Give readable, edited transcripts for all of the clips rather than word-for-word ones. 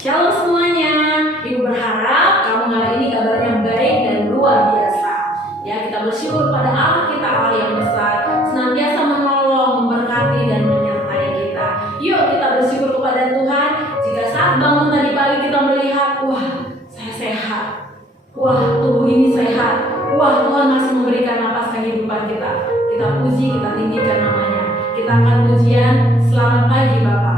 Shalom semuanya, Ibu berharap kamu hari ini kabarnya baik dan luar biasa. Ya, kita bersyukur pada Allah kita, Allah yang besar, senantiasa menolong, memberkati dan menyertai kita. Yuk kita bersyukur kepada Tuhan. Jika saat bangun tadi pagi kita melihat, wah saya sehat, wah tubuh ini sehat, wah Tuhan masih memberikan napas kehidupan kita. Kita puji, kita tinggikan namanya. Kita akan pujian, selamat pagi Bapak.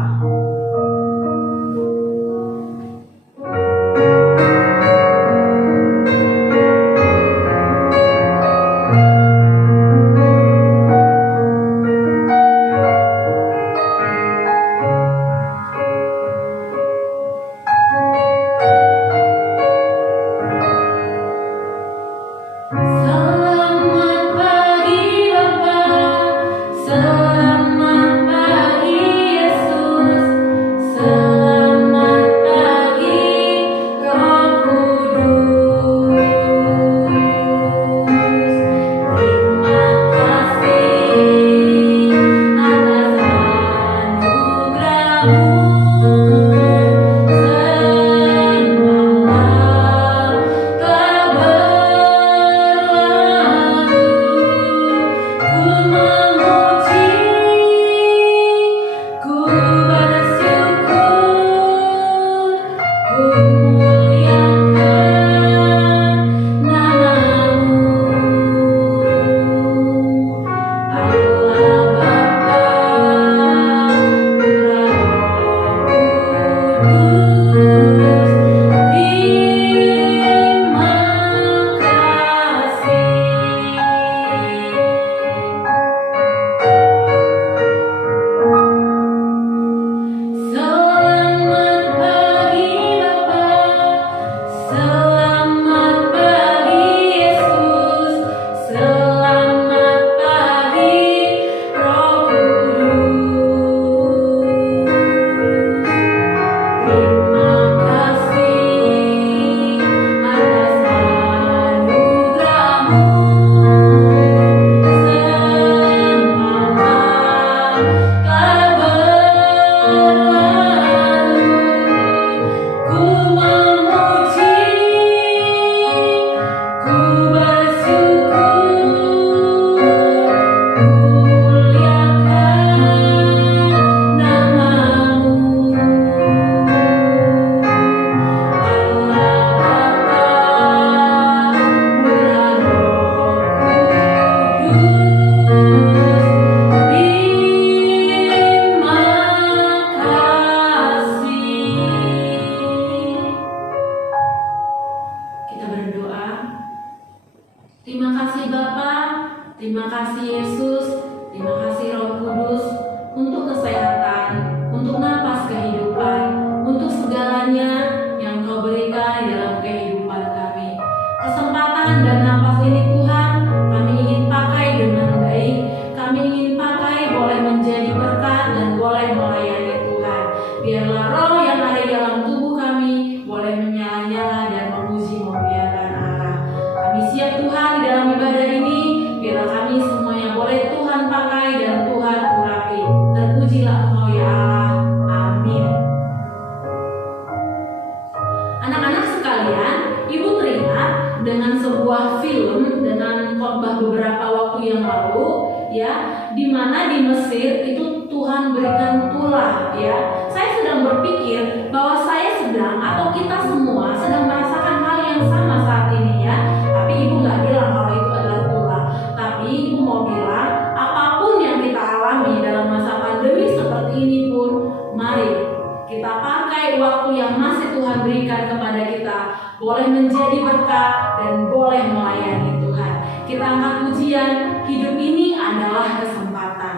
Boleh menjadi berkat dan boleh melayani Tuhan. Kita angkat pujian, hidup ini adalah kesempatan.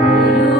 Hidup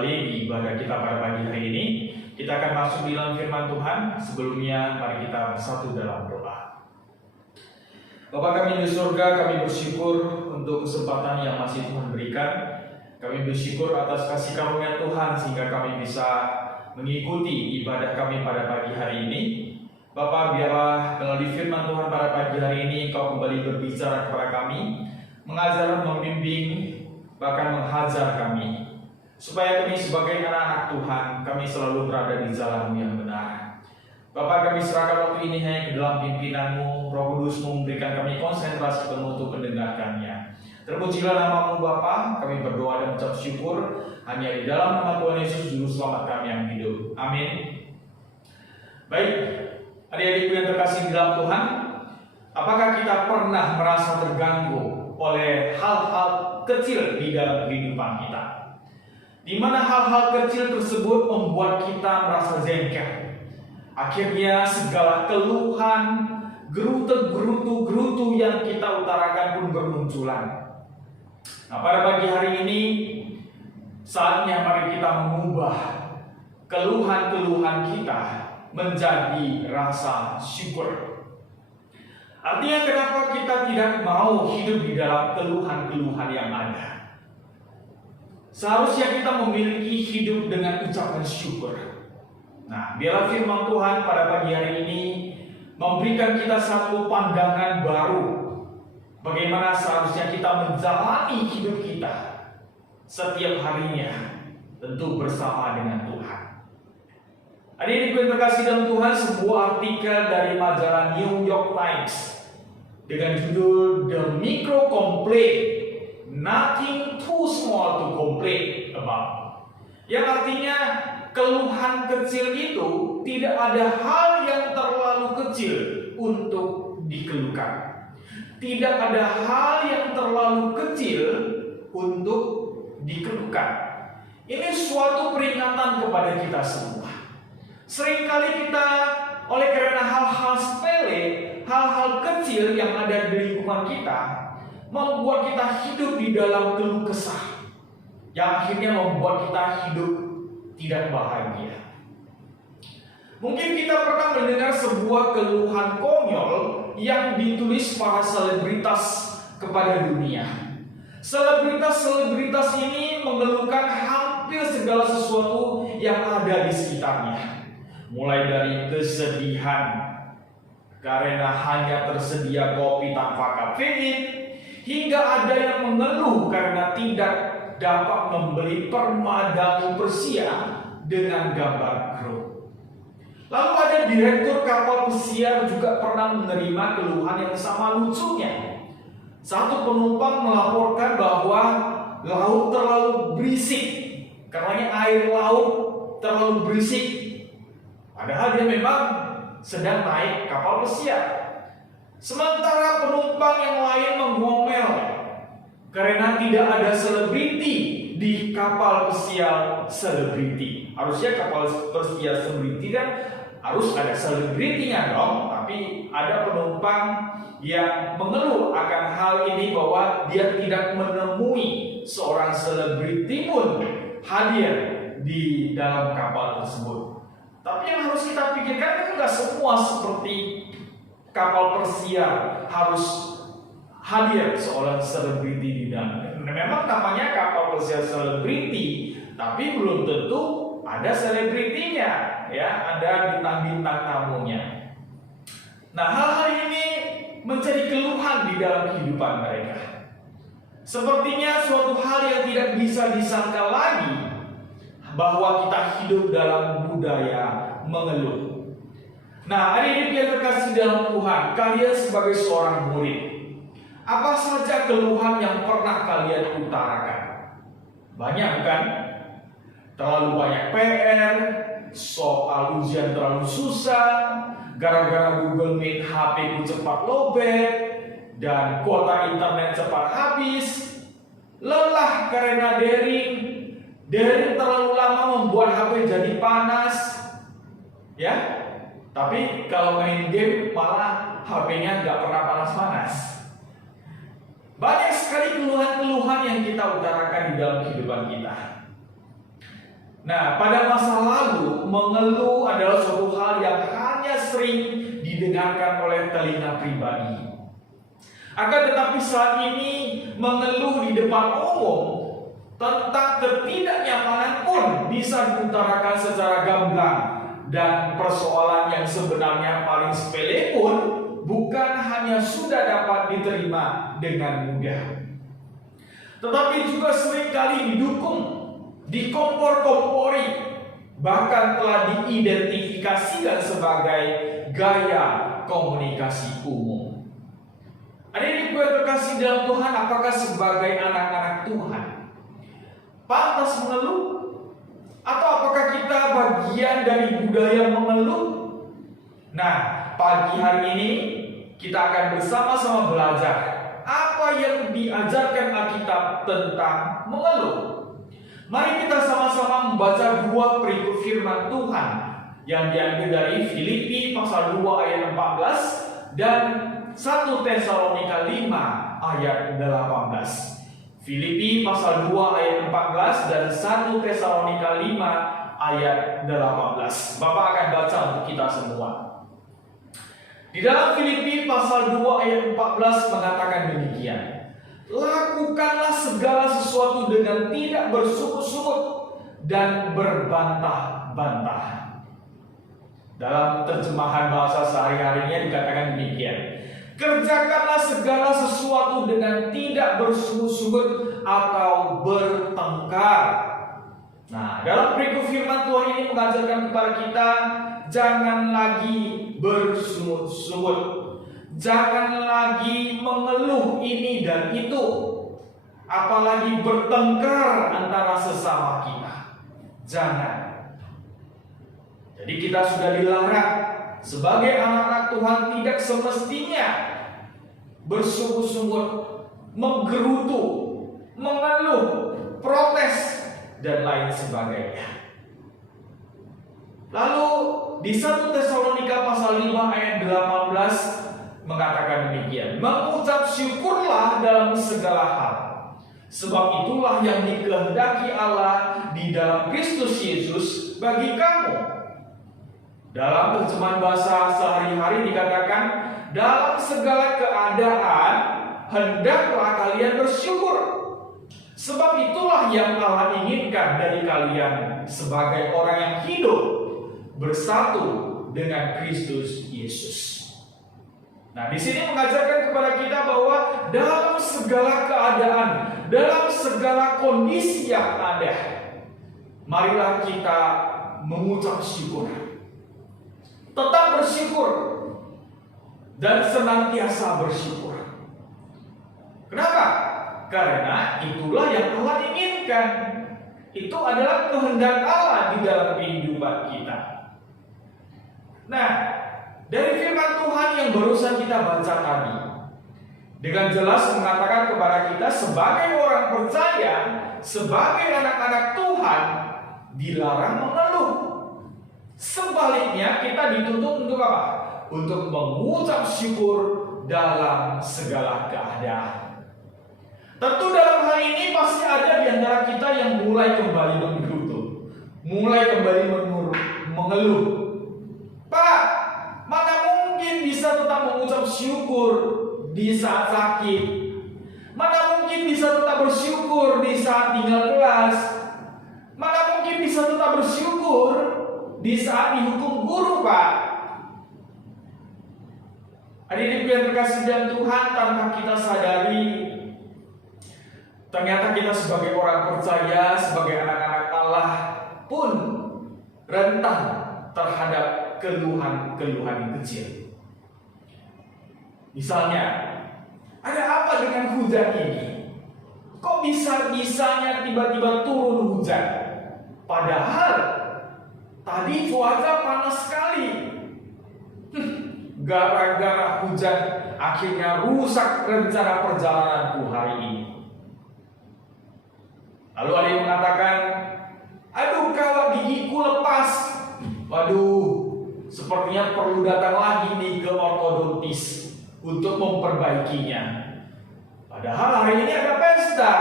kembali di ibadah kita pada pagi hari ini. Kita akan masuk di dalam firman Tuhan. Sebelumnya mari kita bersatu dalam doa. Bapa kami di surga, kami bersyukur untuk kesempatan yang masih Tuhan berikan. Kami bersyukur atas kasih karunia Tuhan sehingga kami bisa mengikuti ibadah kami pada pagi hari ini. Bapa, biarlah melalui firman Tuhan pada pagi hari ini Kau kembali berbicara kepada kami, mengajar, membimbing, bahkan menghajar kami, supaya kami sebagai anak-anak Tuhan, kami selalu berada di jalan yang benar. Bapa, kami serahkan waktu ini hanya ke dalam pimpinan-Mu. Roh Kudus memberikan kami konsentrasi penuh untuk mendengarkannya. Terpujilah nama-Mu Bapa, kami berdoa dan mengucap syukur hanya di dalam nama Tuhan Yesus Juru Selamat kami yang hidup. Amin. Baik, adik-adikku yang terkasih di dalam Tuhan, apakah kita pernah merasa terganggu oleh hal-hal kecil di dalam kehidupan kita, di mana hal-hal kecil tersebut membuat kita merasa jengkel? Akhirnya segala keluhan, gerutu yang kita utarakan pun bermunculan. Nah, pada pagi hari ini saatnya mari kita mengubah keluhan-keluhan kita menjadi rasa syukur. Artinya kenapa kita tidak mau hidup di dalam keluhan-keluhan yang ada? Seharusnya kita memiliki hidup dengan ucapan syukur. Nah, biarlah firman Tuhan pada pagi hari ini memberikan kita satu pandangan baru bagaimana seharusnya kita menjalani hidup kita setiap harinya, tentu bersama dengan Tuhan. Adik-adikku yang terkasih dalam Tuhan, sebuah artikel dari majalah New York Times dengan judul The Micro Complaint, Nothing Too Small to Complain About, yang artinya keluhan kecil itu tidak ada hal yang terlalu kecil untuk dikeluhkan. Tidak ada hal yang terlalu kecil untuk dikeluhkan. Ini suatu peringatan kepada kita semua. Seringkali kita oleh karena hal-hal sepele, hal-hal kecil yang ada di lingkungan kita, membuat kita hidup di dalam keluh kesah, yang akhirnya membuat kita hidup tidak bahagia. Mungkin kita pernah mendengar sebuah keluhan konyol yang ditulis para selebritas kepada dunia. Selebritas ini mengeluhkan hampir segala sesuatu yang ada di sekitarnya. Mulai dari kesedihan karena hanya tersedia kopi tanpa kafein, hingga ada yang mengeluh karena tidak dapat membeli permadani Persia dengan gambar grup. Lalu ada direktur kapal pesiar juga pernah menerima keluhan yang sama lucunya. Satu penumpang melaporkan bahwa laut terlalu berisik, karenanya air laut terlalu berisik. Padahal dia memang sedang naik kapal pesiar. Sementara penumpang yang lain mengomel karena tidak ada selebriti di kapal pesiar selebriti. Harusnya kapal pesiar selebriti kan harus ada selebritinya dong. Tapi ada penumpang yang mengeluh akan hal ini bahwa dia tidak menemui seorang selebriti pun hadir di dalam kapal tersebut. Tapi yang harus kita pikirkan, enggak semua seperti kapal pesiar harus hadir seorang selebriti di dalam. Memang namanya kapal pesiar selebriti, tapi belum tentu ada selebritinya, ya, ada bintang-bintang tamunya. Nah, hal-hal ini menjadi keluhan di dalam kehidupan mereka. Sepertinya suatu hal yang tidak bisa disangka lagi bahwa kita hidup dalam budaya mengeluh. Nah, adik-adik yang terkasih dalam Tuhan, kalian sebagai seorang murid, apa saja keluhan yang pernah kalian utarakan? Banyak kan? Terlalu banyak PR, soal ujian terlalu susah, gara-gara Google Meet HP-ku cepat lowbat, dan kuota internet cepat habis, lelah karena daring terlalu lama membuat HP jadi panas, ya. Tapi kalau main game malah HP-nya nggak pernah panas-panas. Banyak sekali keluhan-keluhan yang kita utarakan di dalam kehidupan kita. Nah, pada masa lalu, mengeluh adalah suatu hal yang hanya sering didengarkan oleh telinga pribadi. Akan tetapi saat ini, mengeluh di depan umum tentang ketidaknyamanan pun bisa diutarakan secara gamblang. Dan persoalan yang sebenarnya paling sepele pun bukan hanya sudah dapat diterima dengan mudah, tetapi juga seringkali didukung, dikompor-kompori, bahkan telah diidentifikasikan sebagai gaya komunikasi umum. Adik-adik gue terkasih dalam Tuhan, apakah sebagai anak-anak Tuhan pantas mengeluh? Atau apakah kita bagian dari budaya mengeluh? Nah, pagi hari ini kita akan bersama-sama belajar apa yang diajarkan Alkitab tentang mengeluh. Mari kita sama-sama membaca dua perikop firman Tuhan yang diambil dari Filipi pasal 2 ayat 14 dan 1 Tesalonika 5 ayat 18. Filipi pasal 2 ayat 14 dan 1 Tesalonika 5 ayat 18. Bapak akan baca untuk kita semua. Di dalam Filipi pasal 2 ayat 14 mengatakan demikian. Lakukanlah segala sesuatu dengan tidak bersungut-sungut dan berbantah-bantah. Dalam terjemahan bahasa sehari-harinya dikatakan demikian. Kerjakanlah segala sesuatu dengan tidak bersungut-sungut atau bertengkar. Nah, dalam perikop firman Tuhan ini mengajarkan kepada kita, jangan lagi bersungut-sungut, jangan lagi mengeluh ini dan itu, apalagi bertengkar antara sesama kita. Jangan. Jadi kita sudah dilarang sebagai anak-anak Tuhan tidak semestinya bersungut-sungut, menggerutu, mengeluh, protes, dan lain sebagainya. Lalu di 1 Tesalonika pasal 5 ayat 18 mengatakan demikian. Mengucap syukurlah dalam segala hal, sebab itulah yang dikehendaki Allah di dalam Kristus Yesus bagi kamu. Dalam terjemahan bahasa sehari-hari dikatakan, dalam segala keadaan hendaklah kalian bersyukur, sebab itulah yang Allah inginkan dari kalian sebagai orang yang hidup bersatu dengan Kristus Yesus. Nah, di sini mengajarkan kepada kita bahwa dalam segala keadaan, dalam segala kondisi yang ada, marilah kita mengucap syukur. Tetap bersyukur dan senantiasa bersyukur. Kenapa? Karena itulah yang Allah inginkan. Itu adalah kehendak Allah di dalam kehidupan kita. Nah, dari firman Tuhan yang barusan kita baca tadi, dengan jelas mengatakan kepada kita sebagai orang percaya, sebagai anak-anak Tuhan, dilarang mengeluh. Sebaliknya kita dituntut untuk apa? Untuk mengucap syukur dalam segala keadaan. Tentu dalam hal ini pasti ada di antara kita yang mulai kembali menggerutu, mulai kembali mengeluh. Pak, mana mungkin bisa tetap mengucap syukur di saat sakit? Mana mungkin bisa tetap bersyukur di saat tinggal kelas? Mana mungkin bisa tetap bersyukur di saat dihukum guru, Pak? Adik-adik yang terkasih dalam Tuhan, tanpa kita sadari, ternyata kita sebagai orang percaya, sebagai anak-anak Allah pun rentan terhadap keluhan-keluhan yang kecil. Misalnya, ada apa dengan hujan ini? Kok bisa-bisanya tiba-tiba turun hujan? Padahal tadi cuaca panas sekali. Gara-gara hujan akhirnya rusak rencana perjalananku hari ini. Lalu ada yang mengatakan, aduh kawat gigiku lepas. Waduh, sepertinya perlu datang lagi nih ke ortodontis untuk memperbaikinya. Padahal hari ini ada pesta.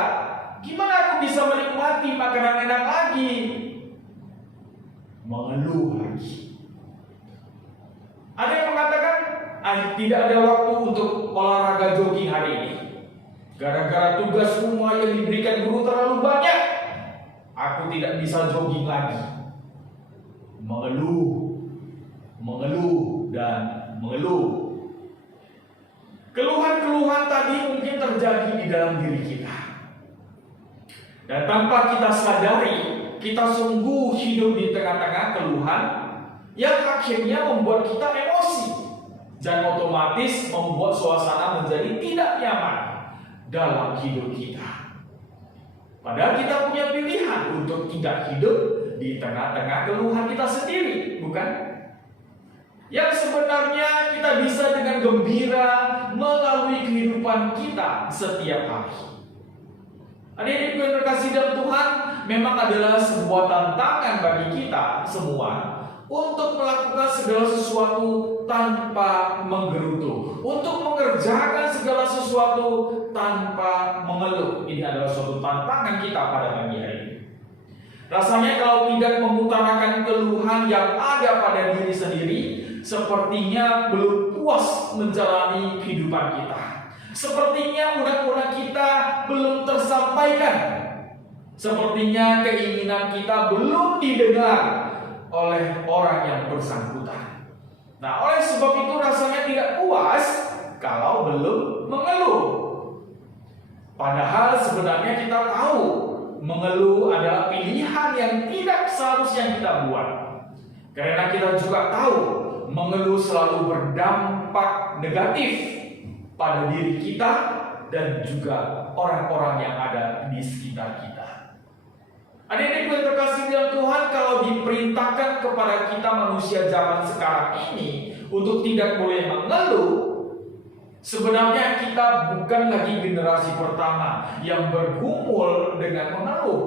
Gimana aku bisa menikmati makanan enak lagi? mengeluh lagi. Ada yang mengatakan, tidak ada waktu untuk olahraga jogging hari ini. Gara-gara tugas rumah yang diberikan guru terlalu banyak, aku tidak bisa jogging lagi. Mengeluh, dan mengeluh. Keluhan-keluhan tadi mungkin terjadi di dalam diri kita. Dan tanpa kita sadari, kita sungguh hidup di tengah-tengah keluhan yang akhirnya membuat kita emosi dan otomatis membuat suasana menjadi tidak nyaman dalam hidup kita. Padahal kita punya pilihan untuk tidak hidup di tengah-tengah keluhan kita sendiri, bukan? Yang sebenarnya kita bisa dengan gembira melalui kehidupan kita setiap hari. Adik-adikku yang terkasih dalam Tuhan, memang adalah sebuah tantangan bagi kita semua untuk melakukan segala sesuatu tanpa menggerutu, untuk mengerjakan segala sesuatu tanpa mengeluh. Ini adalah suatu tantangan kita pada pagi hari ini. Rasanya kalau tidak mengutarakan keluhan yang ada pada diri sendiri, sepertinya belum puas menjalani kehidupan kita. Sepertinya unek-unek kita belum tersampaikan. Sepertinya keinginan kita belum didengar oleh orang yang bersangkutan. Nah, oleh sebab itu rasanya tidak puas kalau belum mengeluh. Padahal sebenarnya kita tahu mengeluh adalah pilihan yang tidak seharusnya kita buat. Karena kita juga tahu mengeluh selalu berdampak negatif pada diri kita dan juga orang-orang yang ada di sekitar kita. Adik-adikku yang terkasih dalam Tuhan, kalau diperintahkan kepada kita manusia zaman sekarang ini untuk tidak boleh mengeluh, sebenarnya kita bukan lagi generasi pertama yang bergumul dengan mengeluh.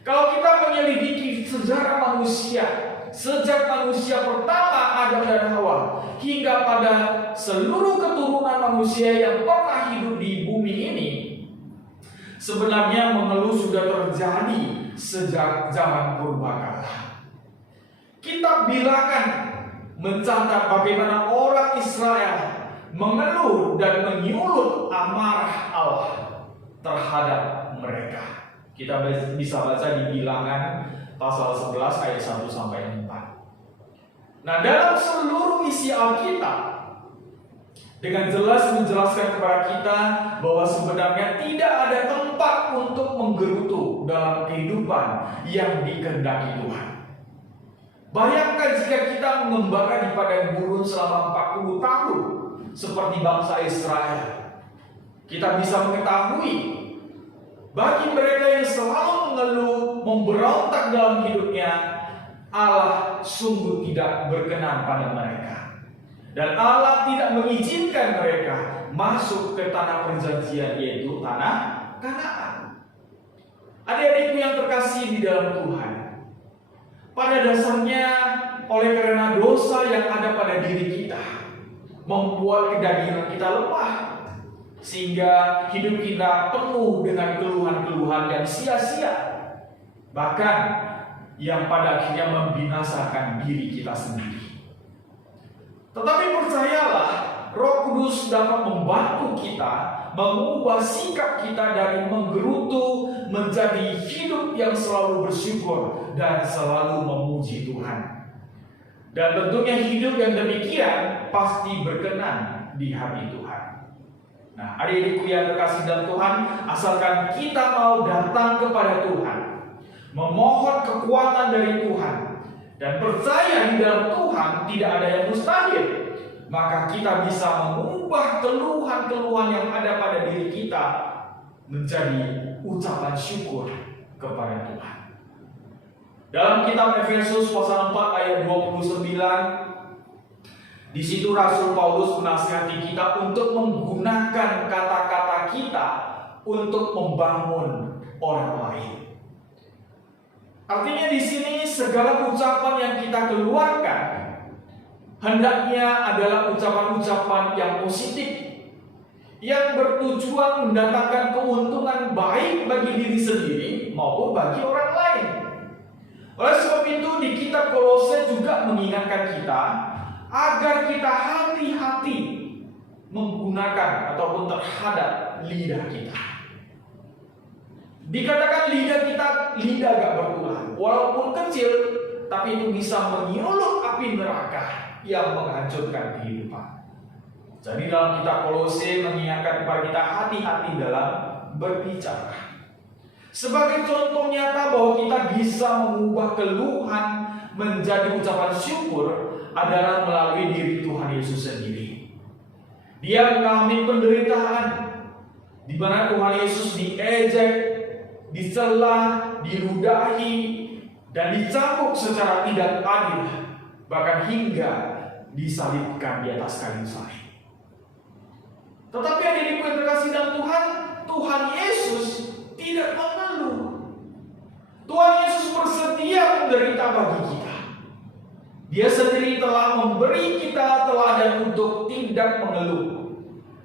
Kalau kita menyelidiki sejarah manusia, sejak manusia pertama Adam dan Hawa hingga pada seluruh keturunan manusia yang pernah hidup di bumi ini, sebenarnya mengeluh sudah terjadi sejak zaman purbakala. Kitab Bilangan mencatat bagaimana orang Israel mengeluh dan menyulut amarah Allah terhadap mereka. Kita bisa baca di Bilangan pasal 11 ayat 1 sampai 4. Nah, dalam seluruh isi Alkitab dengan jelas menjelaskan kepada kita bahwa sebenarnya tidak ada tempat untuk menggerutu dalam kehidupan yang dikehendaki Tuhan. Bayangkan jika kita mengembara di padang gurun selama 40 tahun seperti bangsa Israel. Kita bisa mengetahui bagi mereka yang selalu mengeluh, memberontak dalam hidupnya, Allah sungguh tidak berkenan pada mereka. Dan Allah tidak mengizinkan mereka masuk ke tanah perjanjian, yaitu tanah Kanaan. Adik-adikku yang terkasih di dalam Tuhan, pada dasarnya oleh karena dosa yang ada pada diri kita membuat kedagingan kita lemah, sehingga hidup kita penuh dengan keluhan-keluhan yang sia-sia, bahkan yang pada akhirnya membinasakan diri kita sendiri. Tetapi percayalah, Roh Kudus dapat membantu kita mengubah sikap kita dari menggerutu menjadi hidup yang selalu bersyukur dan selalu memuji Tuhan. Dan tentunya hidup yang demikian pasti berkenan di hati Tuhan. Nah, adik-adikku yang terkasih dalam Tuhan, asalkan kita mau datang kepada Tuhan, memohon kekuatan dari Tuhan, dan percaya di dalam Tuhan tidak ada yang mustahil, maka kita bisa mengubah keluhan-keluhan yang ada pada diri kita menjadi ucapan syukur kepada Tuhan. Dalam kitab Efesus pasal 4 ayat 29, di situ Rasul Paulus menasihati kita untuk menggunakan kata-kata kita untuk membangun orang lain. Artinya di sini segala ucapan yang kita keluarkan hendaknya adalah ucapan-ucapan yang positif, yang bertujuan mendatangkan keuntungan baik bagi diri sendiri maupun bagi orang lain. Oleh sebab itu itu di kitab Kolose juga mengingatkan kita agar kita hati-hati menggunakan ataupun terhadap lidah kita. Dikatakan lidah kita lidah gak bertuhan, walaupun kecil, tapi itu bisa menyulut api neraka yang menghancurkan kehidupan. Jadi dalam kitab Kolose mengingatkan kepada kita hati-hati dalam berbicara. Sebagai contoh nyata bahwa kita bisa mengubah keluhan menjadi ucapan syukur adalah melalui diri Tuhan Yesus sendiri. Dia mengalami penderitaan di mana Tuhan Yesus diejek, dicela, diludahi, dan dicambuk secara tidak adil, bahkan hingga disalibkan di atas kayu salib. Tetapi adik-adikku yang terkasih dalam Tuhan, Tuhan Yesus tidak mengeluh. Tuhan Yesus bersedia menderita bagi kita. Dia sendiri telah memberi kita teladan untuk tidak mengeluh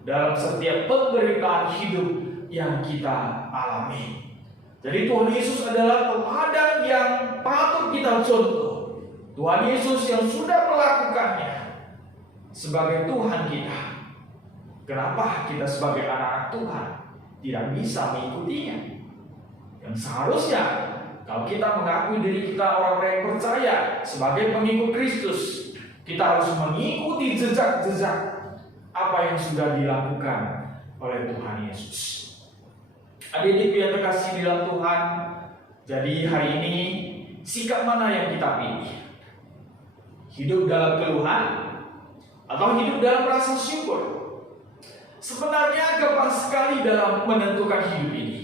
dalam setiap penderitaan hidup yang kita alami. Jadi Tuhan Yesus adalah teladan yang patut kita contoh. Tuhan Yesus yang sudah melakukannya sebagai Tuhan kita. Kenapa kita sebagai anak-anak Tuhan tidak bisa mengikutinya? Yang seharusnya kalau kita mengakui diri kita orang-orang yang percaya sebagai pengikut Kristus, kita harus mengikuti jejak-jejak apa yang sudah dilakukan oleh Tuhan Yesus. Adik-adik yang terkasih di dalam Tuhan, jadi hari ini sikap mana yang kita pilih? Hidup dalam keluhan atau hidup dalam rasa syukur? Sebenarnya gampang sekali dalam menentukan hidup ini.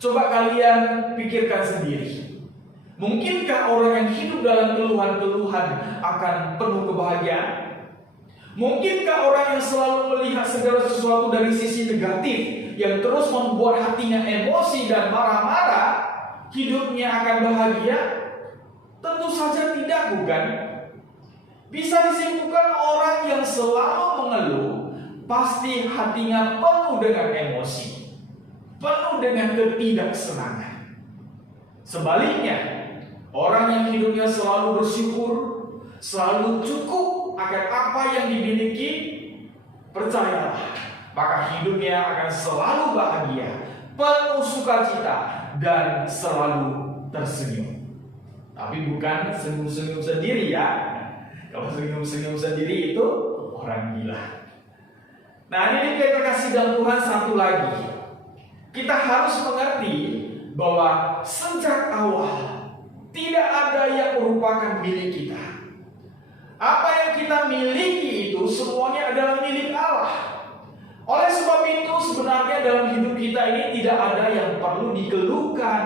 Coba kalian pikirkan sendiri. Mungkinkah orang yang hidup dalam keluhan-keluhan akan penuh kebahagiaan? Mungkinkah orang yang selalu melihat segala sesuatu dari sisi negatif, yang terus membuat hatinya emosi dan marah-marah, hidupnya akan bahagia? Tentu saja tidak, bukan? Bisa disimpulkan orang yang selalu mengeluh, pasti hatinya penuh dengan emosi, penuh dengan ketidaksenangan. Sebaliknya, orang yang hidupnya selalu bersyukur, selalu cukup akan apa yang dimiliki, percayalah, maka hidupnya akan selalu bahagia, penuh sukacita, dan selalu tersenyum. Tapi bukan senyum-senyum sendiri ya. Kalau senyum-senyum sendiri itu orang gila. Nah, ini kita kasih dalam Tuhan satu lagi. Kita harus mengerti bahwa sejak awal tidak ada yang merupakan milik kita. Apa yang kita miliki itu semuanya adalah milik Allah. Oleh sebab itu sebenarnya dalam hidup kita ini tidak ada yang perlu dikeluhkan.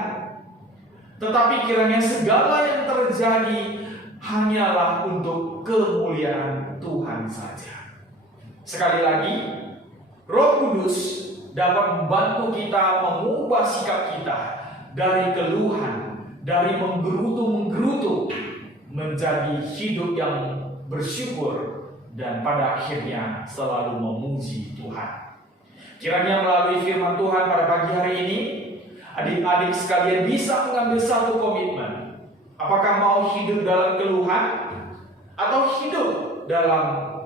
Tetapi kiranya segala yang terjadi hanyalah untuk kemuliaan Tuhan saja. Sekali lagi, Roh Kudus dapat membantu kita mengubah sikap kita dari keluhan, dari menggerutu menjadi hidup yang bersyukur dan pada akhirnya selalu memuji Tuhan. Kiranya melalui firman Tuhan pada pagi hari ini, adik-adik sekalian bisa mengambil satu komitmen. Apakah mau hidup dalam keluhan atau hidup dalam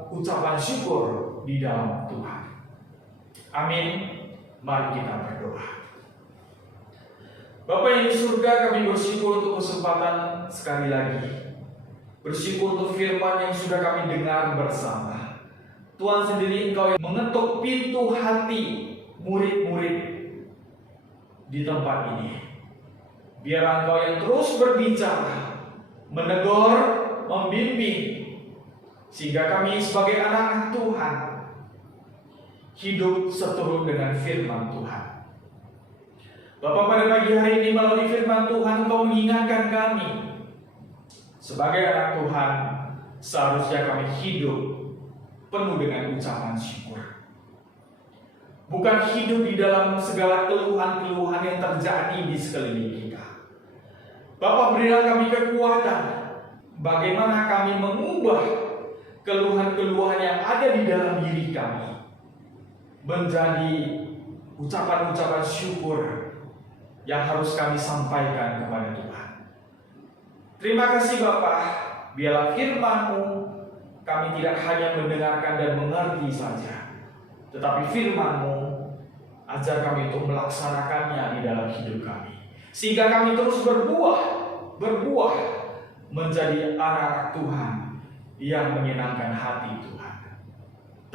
ucapan syukur di dalam Tuhan? Amin. Mari kita berdoa. Bapa yang di surga, kami bersyukur untuk kesempatan sekali lagi. Bersyukur untuk firman yang sudah kami dengar bersama. Tuhan sendiri Engkau yang mengetuk pintu hati murid-murid di tempat ini. Biar Engkau yang terus berbicara, menegur, membimbing, sehingga kami sebagai anak-anak Tuhan hidup seturut dengan firman Tuhan. Bapak, pada pagi hari ini melalui firman Tuhan Engkau mengingatkan kami sebagai anak Tuhan, seharusnya kami hidup penuh dengan ucapan syukur. Bukan hidup di dalam segala keluhan-keluhan yang terjadi di sekeliling kita. Bapak, berilah kami kekuatan bagaimana kami mengubah keluhan-keluhan yang ada di dalam diri kami menjadi ucapan-ucapan syukur yang harus kami sampaikan kepada Tuhan. Terima kasih Bapa, biarlah firman-Mu kami tidak hanya mendengarkan dan mengerti saja, tetapi firman-Mu ajar kami untuk melaksanakannya di dalam hidup kami, sehingga kami terus berbuah menjadi anak-anak Tuhan yang menyenangkan hati Tuhan.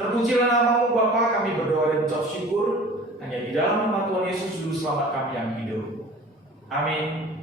Terpujilah nama-Mu Bapa, kami berdoa dan ucap syukur hanya di dalam nama Tuhan Yesus Juru Selamat kami yang hidup. Amin.